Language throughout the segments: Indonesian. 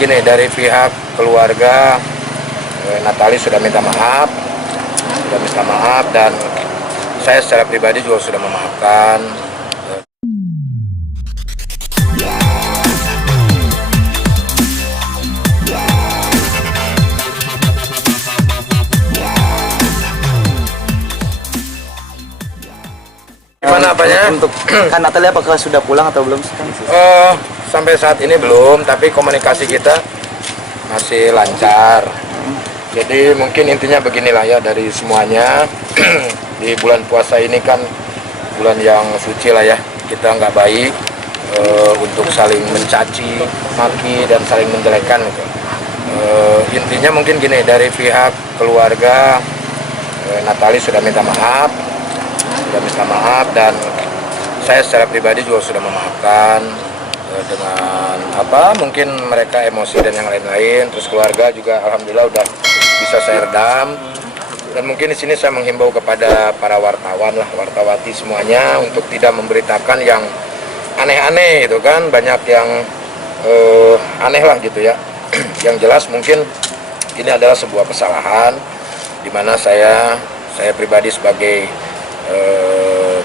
gini, dari pihak keluarga Natali sudah minta maaf, dan saya secara pribadi juga sudah memaafkan. Gimana apanya? Untuk kan Natali apakah sudah pulang atau belum sih? Sampai saat ini belum, tapi komunikasi kita masih lancar. Jadi mungkin intinya beginilah ya, dari semuanya di bulan puasa ini kan bulan yang suci lah ya, kita nggak baik untuk saling mencaci, maki, dan saling menjelekkan gitu. Intinya mungkin gini, dari pihak keluarga Natali sudah minta maaf, dan saya secara pribadi juga sudah memaafkan dengan mungkin mereka emosi dan yang lain-lain. Terus keluarga juga alhamdulillah udah bisa saya redam. Dan mungkin di sini saya menghimbau kepada para wartawan lah, wartawati semuanya untuk tidak memberitakan yang aneh-aneh itu kan, banyak yang aneh lah gitu ya. Yang jelas mungkin ini adalah sebuah kesalahan di mana saya pribadi sebagai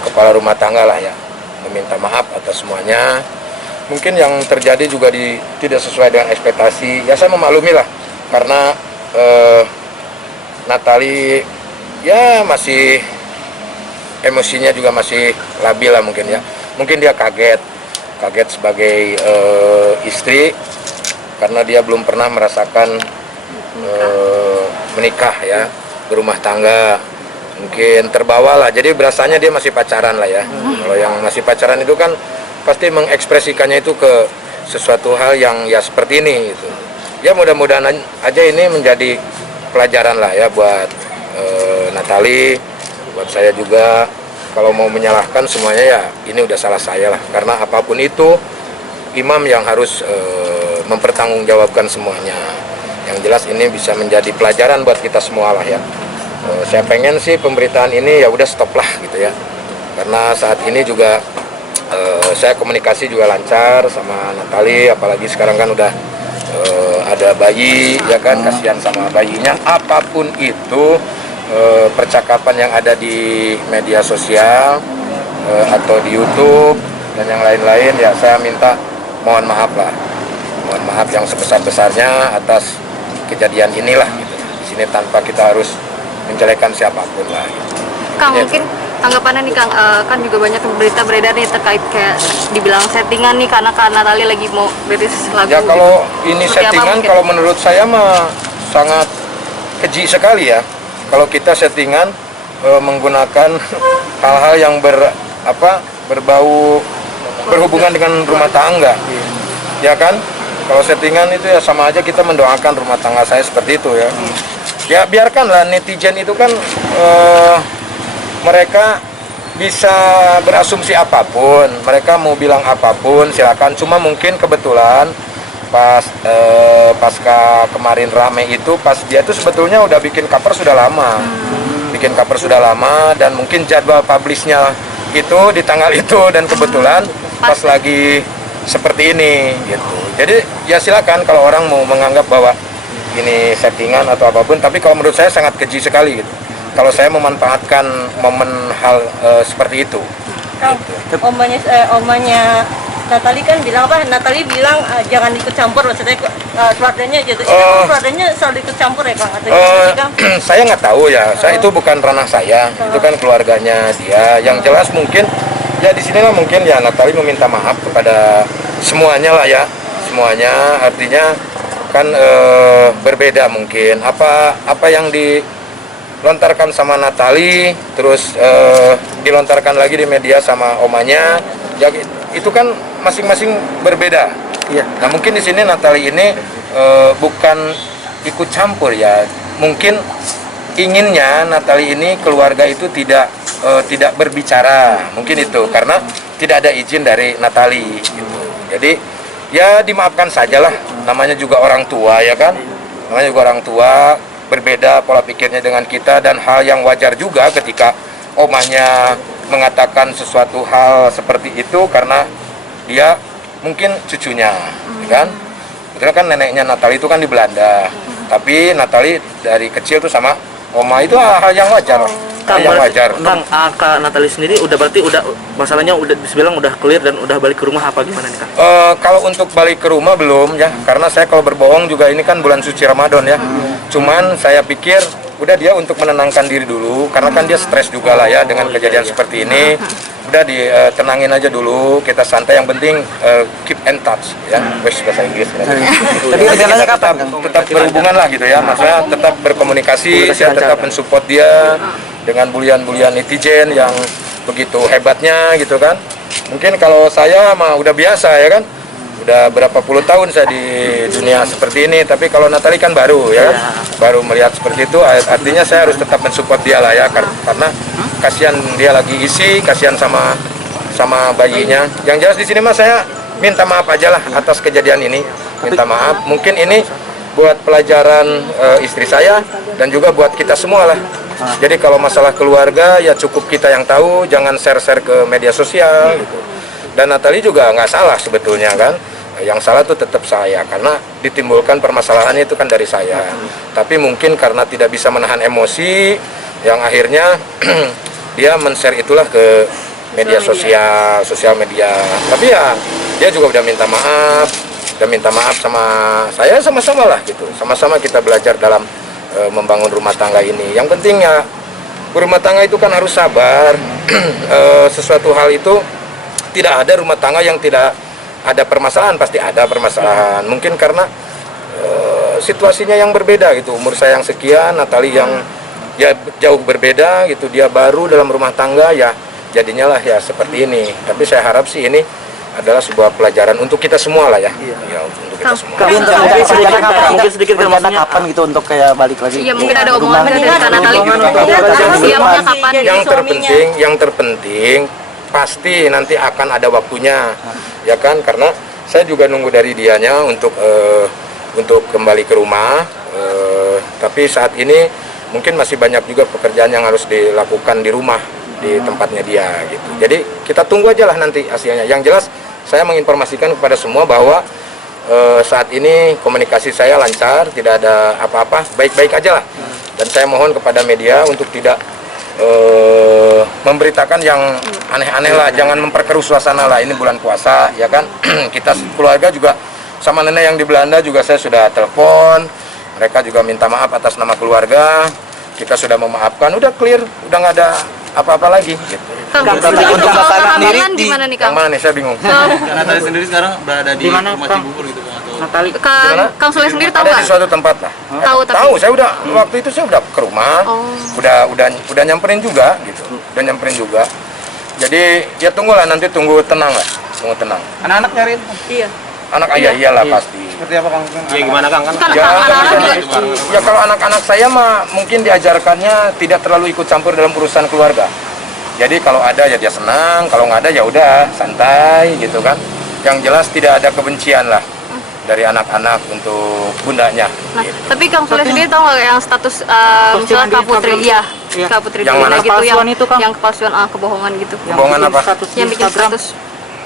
kepala rumah tangga lah ya, meminta maaf atas semuanya. Mungkin yang terjadi juga tidak sesuai dengan ekspektasi, ya saya memaklumi lah, karena Natali ya masih emosinya juga masih labil lah mungkin ya. Mungkin dia kaget sebagai istri, karena dia belum pernah merasakan menikah ya, berumah tangga. Mungkin terbawa lah, jadi berasanya dia masih pacaran lah ya. Kalau yang masih pacaran itu kan pasti mengekspresikannya itu ke sesuatu hal yang ya seperti ini gitu. Ya mudah-mudahan aja ini menjadi pelajaran lah ya buat Natali, buat saya juga. Kalau mau menyalahkan semuanya ya ini udah salah saya lah, karena apapun itu imam yang harus mempertanggungjawabkan semuanya. Yang jelas ini bisa menjadi pelajaran buat kita semua lah ya. Saya pengen sih pemberitaan ini ya udah stop lah gitu ya, karena saat ini juga saya komunikasi juga lancar sama Natali, apalagi sekarang kan udah ada bayi ya kan, kasihan sama bayinya. Apapun itu percakapan yang ada di media sosial atau di YouTube dan yang lain-lain ya, saya minta mohon maaf lah, mohon maaf yang sebesar-besarnya atas kejadian inilah gitu. Di sini tanpa kita harus menjelekan siapapun lah. Kang, mungkin tanggapannya nih Kang, kan juga banyak berita beredar nih terkait kayak dibilang settingan nih karena Natali lagi mau rilis lagu. Ya kalau ini seperti settingan, kalau menurut saya mah sangat keji sekali ya. Kalau kita settingan menggunakan hal-hal yang berbau berhubungan dengan rumah tangga, ya kan? Kalau settingan itu ya sama aja kita mendoakan rumah tangga saya seperti itu ya. Ya biarkanlah netizen itu kan mereka bisa berasumsi apapun, mereka mau bilang apapun silakan. Cuma mungkin kebetulan pasca kemarin rame itu, pas dia tuh sebetulnya udah bikin cover sudah lama, dan mungkin jadwal publishnya itu di tanggal itu, dan kebetulan pas lagi seperti ini gitu. Jadi ya silakan kalau orang mau menganggap bahwa ini settingan atau apapun, tapi kalau menurut saya sangat keji sekali gitu kalau saya memanfaatkan momen hal seperti itu. Kang, omanya Natali kan bilang apa? Natali bilang jangan ikut campur, maksudnya keluarganya gitu. Keluarganya selalu ikut campur ya Kang? Atau Kang? Saya nggak tahu ya, saya itu bukan ranah saya, itu kan keluarganya dia. Yang jelas mungkin ya di sinilah mungkin ya Natali meminta maaf kepada semuanya lah ya, semuanya. Artinya kan berbeda mungkin apa yang dilontarkan sama Natali terus dilontarkan lagi di media sama omanya ya, itu kan masing-masing berbeda ya. Nah mungkin di sini Natali ini bukan ikut campur ya, mungkin inginnya Natali ini keluarga itu tidak berbicara, mungkin itu karena tidak ada izin dari Natali gitu. Jadi ya dimaafkan sajalah, namanya juga orang tua ya kan, namanya juga orang tua, berbeda pola pikirnya dengan kita, dan hal yang wajar juga ketika omahnya mengatakan sesuatu hal seperti itu karena dia mungkin cucunya kan. Kebetulan kan neneknya Natali itu kan di Belanda. Tapi Natali dari kecil tuh sama oma, itu hal yang wajar. Hal yang wajar. Kang, Kak Natali sendiri berarti masalahnya udah dibilang udah clear dan udah balik ke rumah apa gimana nih Kang? Kalau untuk balik ke rumah belum ya, karena saya kalau berbohong juga ini kan bulan suci Ramadan ya. Cuman saya pikir udah dia untuk menenangkan diri dulu, karena kan dia stres juga lah ya dengan kejadian seperti ini. Udah ditenangin aja dulu, kita santai, yang penting keep in touch ya. Wes bahasa Inggris. Tapi rencananya kapan, Kang? Tetap berhubungan lah gitu ya, maksudnya tetap berkomunikasi, saya tetap mensupport dia dengan bulian-bulian netizen yang begitu hebatnya gitu kan. Mungkin kalau saya mah udah biasa ya kan, udah berapa puluh tahun saya di dunia seperti ini, tapi kalau Natali kan baru ya kan? Baru melihat seperti itu, artinya saya harus tetap mensupport dia lah ya, karena kasihan dia lagi isi, kasihan sama bayinya. Yang jelas di sini mah saya minta maaf aja lah atas kejadian ini, minta maaf. Mungkin ini buat pelajaran istri saya dan juga buat kita semua lah. Jadi kalau masalah keluarga ya cukup kita yang tahu, jangan share-share ke media sosial gitu. Dan Natali juga nggak salah sebetulnya kan, yang salah tuh tetap saya, karena ditimbulkan permasalahannya itu kan dari saya. Tapi mungkin karena tidak bisa menahan emosi, yang akhirnya dia men-share itulah ke media sosial media. Tapi ya dia juga udah minta maaf sama saya, sama-sama lah gitu, sama-sama kita belajar dalam membangun rumah tangga ini. Yang penting ya rumah tangga itu kan harus sabar. Sesuatu hal itu tidak ada rumah tangga yang tidak ada permasalahan, pasti ada permasalahan. Mungkin karena situasinya yang berbeda gitu. Umur saya yang sekian, Natali yang ya jauh berbeda gitu. Dia baru dalam rumah tangga, ya jadinya lah ya seperti ini. Tapi saya harap sih ini adalah sebuah pelajaran untuk kita semua lah ya. Ya untuk kita semua. Tapi mungkin sedikit maksudnya kapan gitu untuk kayak balik lagi? Iya, mungkin ada omongan dari Kak Natali. Siapnya kapan? Yang terpenting pasti nanti akan ada waktunya, ya kan? Karena saya juga nunggu dari dianya untuk kembali ke rumah. Tapi saat ini mungkin masih banyak juga pekerjaan yang harus dilakukan di rumah, di tempatnya dia gitu. Jadi kita tunggu aja lah nanti hasilnya. Yang jelas saya menginformasikan kepada semua bahwa saat ini komunikasi saya lancar, tidak ada apa-apa, baik-baik aja lah. Dan saya mohon kepada media untuk tidak memberitakan yang aneh-aneh lah, jangan memperkeruh suasana lah. Ini bulan puasa ya kan. Kita keluarga juga sama nenek yang di Belanda juga saya sudah telepon, mereka juga minta maaf atas nama keluarga. Kita sudah memaafkan, udah clear, udah nggak ada apa-apa lagi gitu. Kang, untuk keamanan gimana nih Kang? Yang mana nih, saya bingung. Natali sendiri sekarang berada di rumah Cibubur gitu Bang, atau Natali Kang Soleh sendiri tahu ada nggak? di suatu tempat lah. Tahu, tapi Tahu, saya udah waktu itu saya udah ke rumah, udah nyamperin juga gitu, udah nyamperin juga. Jadi ya tunggulah, nanti tunggu tenang lah, tunggu tenang. anak-anak nyariin? Iya. Anak ayah iyalah pasti. Seperti apa Kang? Ya gimana Kang? Kan Ya, anak-anak juga ya kalau anak-anak saya mah mungkin diajarkannya tidak terlalu ikut campur dalam urusan keluarga. Jadi kalau ada ya dia senang, kalau nggak ada ya udah santai gitu kan. Yang jelas tidak ada kebencian lah dari anak-anak untuk bundanya. Nah, Gitu. tapi Kang Soleh sendiri tahu nggak yang status misalnya Kak Putri, Kak Putri Yang Dina mana? gitu, Kepalsuan itu, Kang? yang kepalsuan kebohongan gitu. Kebohongan apa? Yang bikin status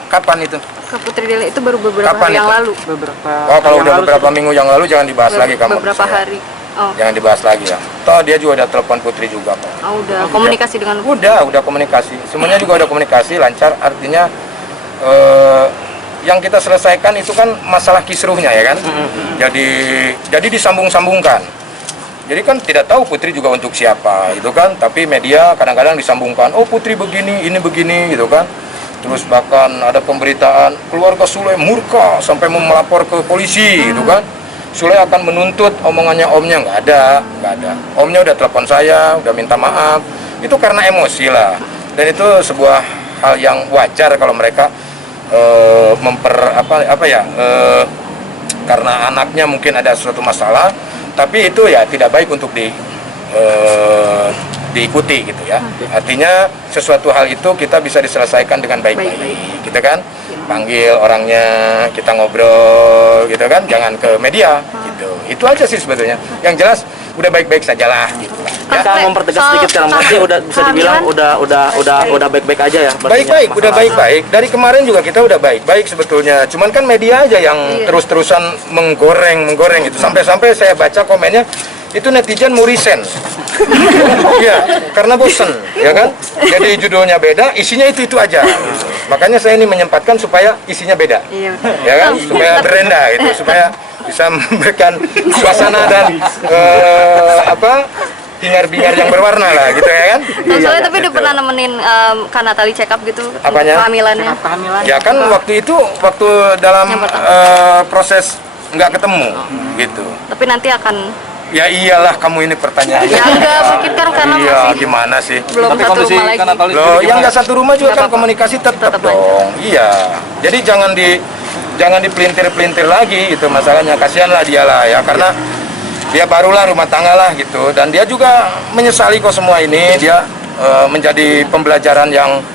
Kapan itu? Kak Putri Dina itu baru beberapa Kapan hari yang itu? lalu. Oh, kalau udah beberapa minggu yang lalu jangan dibahas lagi kamu. Beberapa saya. hari. Oh, Jangan dibahas lagi ya. Toh dia juga udah telepon Putri juga kok. udah komunikasi dengan Udah komunikasi. Semuanya juga udah komunikasi lancar. Artinya yang kita selesaikan itu kan masalah kisruhnya ya kan. Jadi disambung-sambungkan. Jadi kan tidak tahu Putri juga untuk siapa gitu kan. Tapi media kadang-kadang disambungkan. Oh Putri begini, ini begini gitu kan. Terus bahkan ada pemberitaan keluarga Sule murka sampai mau melapor ke polisi gitu kan. Sule akan menuntut, omongannya omnya nggak ada. Omnya udah telepon saya, udah minta maaf. Itu karena emosi lah. Dan itu sebuah hal yang wajar kalau mereka karena anaknya mungkin ada suatu masalah. Tapi itu ya tidak baik untuk diikuti gitu ya. Artinya sesuatu hal itu kita bisa diselesaikan dengan baik-baik, gitu kan? Panggil orangnya, kita ngobrol, gitu kan? Jangan ke media, gitu. Itu aja sih sebetulnya. Yang jelas udah baik-baik sajalah, gitu. Kang mempertegas sedikit Kang, berarti udah bisa dibilang udah baik-baik aja ya. berarti Baik-baik, ya, udah masalah. baik-baik. Dari kemarin juga kita udah baik-baik sebetulnya. Cuman kan media aja yang terus-terusan menggoreng gitu. Sampai-sampai saya baca komennya itu netizen mau resign. Iya, karena bosen, ya kan? Jadi judulnya beda, isinya itu aja. Makanya saya ini menyempatkan supaya isinya beda. Iya. Ya kan? Supaya berenda gitu, supaya bisa memberikan suasana dan bingar-bingar yang berwarna lah gitu ya kan. Soalnya tapi udah pernah nemenin Kak Natali check up gitu Apanya? kehamilannya. Ya kan waktu dalam Yang pertama. proses nggak ketemu gitu. Tapi nanti akan Ya iyalah kamu ini pertanyaannya. ya enggak mungkin kan karena Iya, masih gimana sih? belum Tapi satu kondisi rumah lagi. Kak Natali Loh, sendiri yang gimana? nggak satu rumah juga Nggak kan apa-apa. komunikasi tetap Tetap dong. Iya. Jadi jangan dipelintir-pelintir lagi gitu masalahnya. Kasihanlah dia lah ya karena dia barulah rumah tangga lah gitu dan dia juga menyesali kok semua ini. Dia menjadi pembelajaran yang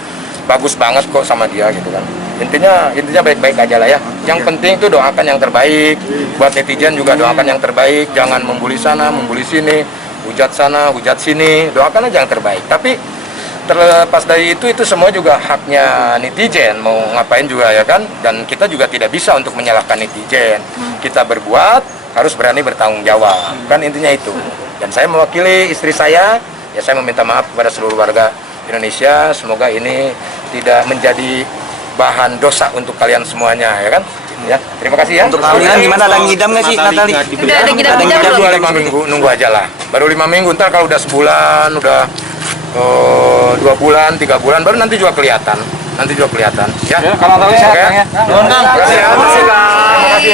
bagus banget kok sama dia gitu kan. Intinya baik-baik aja lah ya. Yang penting tuh doakan yang terbaik. Buat netizen juga doakan yang terbaik. Jangan membuli sana, membuli sini, hujat sana, hujat sini. Doakan aja yang terbaik. Tapi terlepas dari itu semua juga haknya netizen mau ngapain juga ya kan. Dan kita juga tidak bisa untuk menyalahkan netizen. Kita berbuat harus berani bertanggung jawab. Kan intinya itu. Dan saya mewakili istri saya. Ya saya meminta maaf kepada seluruh warga Indonesia. Semoga ini tidak menjadi bahan dosa untuk kalian semuanya ya kan. Ya, terima kasih ya. Untuk kehamilan gimana, ada ngidam nggak sih Natali? Udah ada ngidam-ngidam Baru belum? 5 minggu, nunggu aja lah. Baru 5 minggu, ntar kalau udah sebulan, udah 2 bulan, 3 bulan, baru nanti juga kelihatan. Ya. Kak Natali sehat Oke. Kang ya. Terima kasih ya. Terima kasih ya.